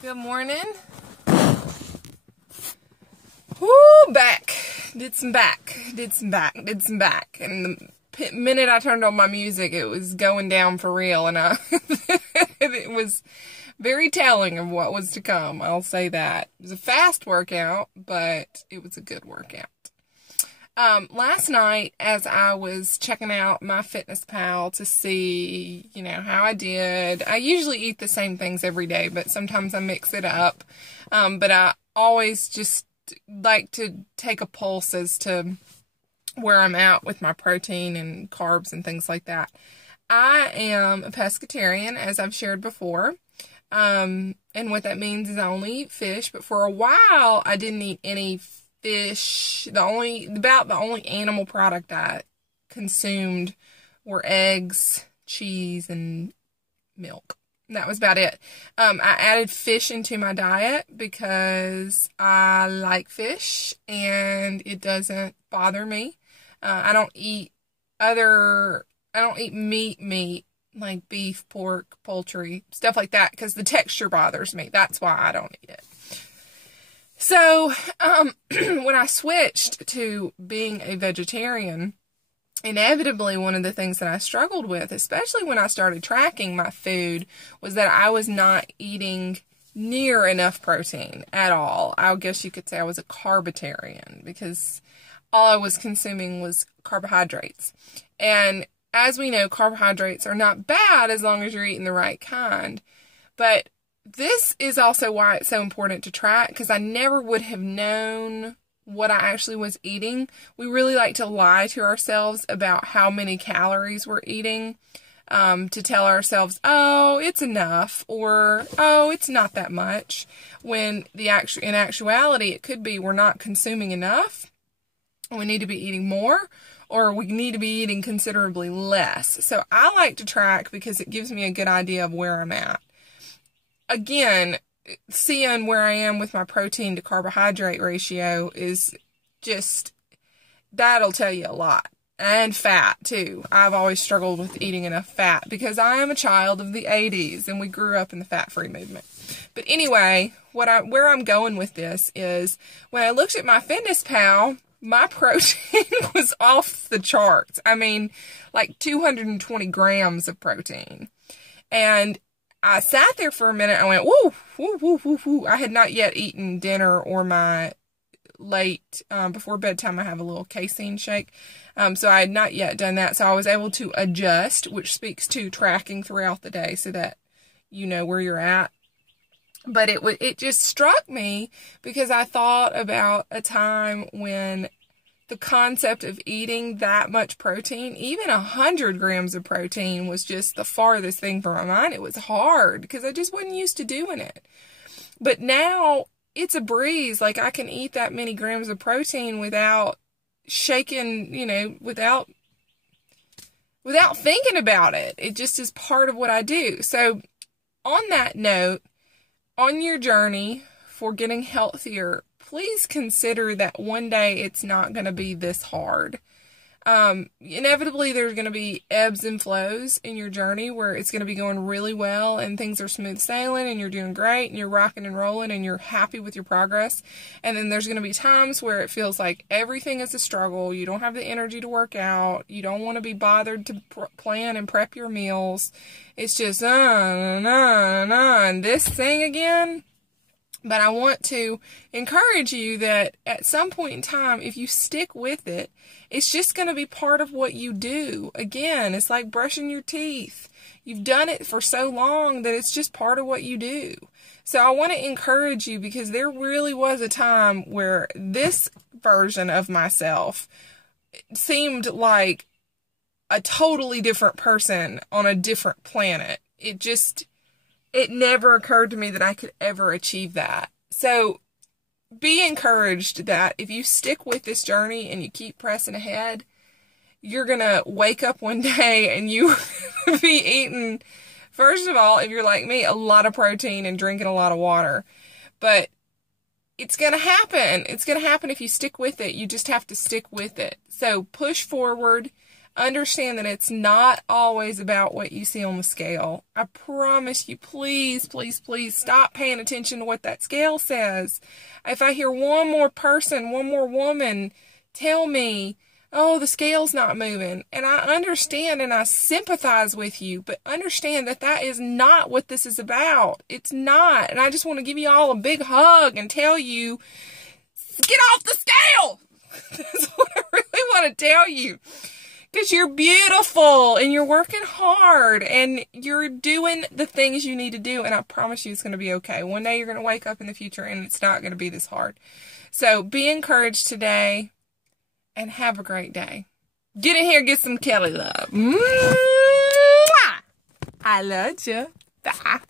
Good morning. Woo, back. Did some back. And the minute I turned on my music, it was going down for real. And it was very telling of what was to come. I'll say that. It was a fast workout, but it was a good workout. Last night, as I was checking out MyFitnessPal to see, how I did, I usually eat the same things every day, but sometimes I mix it up. But I always just like to take a pulse as to where I'm at with my protein and carbs and things like that. I am a pescatarian, as I've shared before. And what that means is I only eat fish, but for a while I didn't eat any fish. The only animal product I consumed were eggs, cheese, and milk. And that was about it. I added fish into my diet like I like fish and it doesn't bother me. I don't eat meat like beef, pork, poultry, stuff like that, because the texture bothers me. That's why I don't eat it. So, when I switched to being a vegetarian, inevitably one of the things that I struggled with, especially when I started tracking my food, was that I was not eating near enough protein at all. I guess you could say I was a carbitarian, because all I was consuming was carbohydrates. And as we know, carbohydrates are not bad as long as you're eating the right kind. But this is also why it's so important to track, because I never would have known what I actually was eating. We really like to lie to ourselves about how many calories we're eating, to tell ourselves, oh, it's enough, or, oh, it's not that much, when in actuality, it could be we're not consuming enough, we need to be eating more, or we need to be eating considerably less. So I like to track because it gives me a good idea of where I'm at. Again, seeing where I am with my protein to carbohydrate ratio is just, that'll tell you a lot. And fat, too. I've always struggled with eating enough fat because I am a child of the 80s and we grew up in the fat-free movement. But anyway, where I'm going with this is, when I looked at MyFitnessPal, my protein was off the charts. I mean, like 220 grams of protein. And I sat there for a minute. I went, woo, woo, woo, woo, woo. I had not yet eaten dinner or my late, before bedtime, I have a little casein shake. So I had not yet done that. So I was able to adjust, which speaks to tracking throughout the day so that you know where you're at. But it just struck me because I thought about a time when the concept of eating that much protein, even 100 grams of protein, was just the farthest thing from my mind. It was hard because I just wasn't used to doing it. But now it's a breeze. Like, I can eat that many grams of protein without shaking, without thinking about it. It just is part of what I do. So on that note, on your journey for getting healthier, please consider that one day it's not going to be this hard. Inevitably, there's going to be ebbs and flows in your journey where it's going to be going really well and things are smooth sailing and you're doing great and you're rocking and rolling and you're happy with your progress. And then there's going to be times where it feels like everything is a struggle. You don't have the energy to work out. You don't want to be bothered to plan and prep your meals. It's just, and this thing again. But I want to encourage you that at some point in time, if you stick with it, it's just going to be part of what you do. Again, it's like brushing your teeth. You've done it for so long that it's just part of what you do. So I want to encourage you, because there really was a time where this version of myself seemed like a totally different person on a different planet. It never occurred to me that I could ever achieve that. So be encouraged that if you stick with this journey and you keep pressing ahead, you're going to wake up one day and you be eating, first of all, if you're like me, a lot of protein and drinking a lot of water. But it's going to happen. It's going to happen if you stick with it. You just have to stick with it. So push forward. understand that it's not always about what you see on the scale. I promise you, please, please, please stop paying attention to what that scale says. If I hear one more person, one more woman tell me, oh, the scale's not moving, and I understand and I sympathize with you, but understand that that is not what this is about. It's not. And I just want to give you all a big hug and tell you, get off the scale. That's what I really want to tell you. Because you're beautiful and you're working hard and you're doing the things you need to do. And I promise you it's going to be okay. One day you're going to wake up in the future and it's not going to be this hard. So be encouraged today and have a great day. Get in here and get some Kelly love. Mwah! I love you. Bye.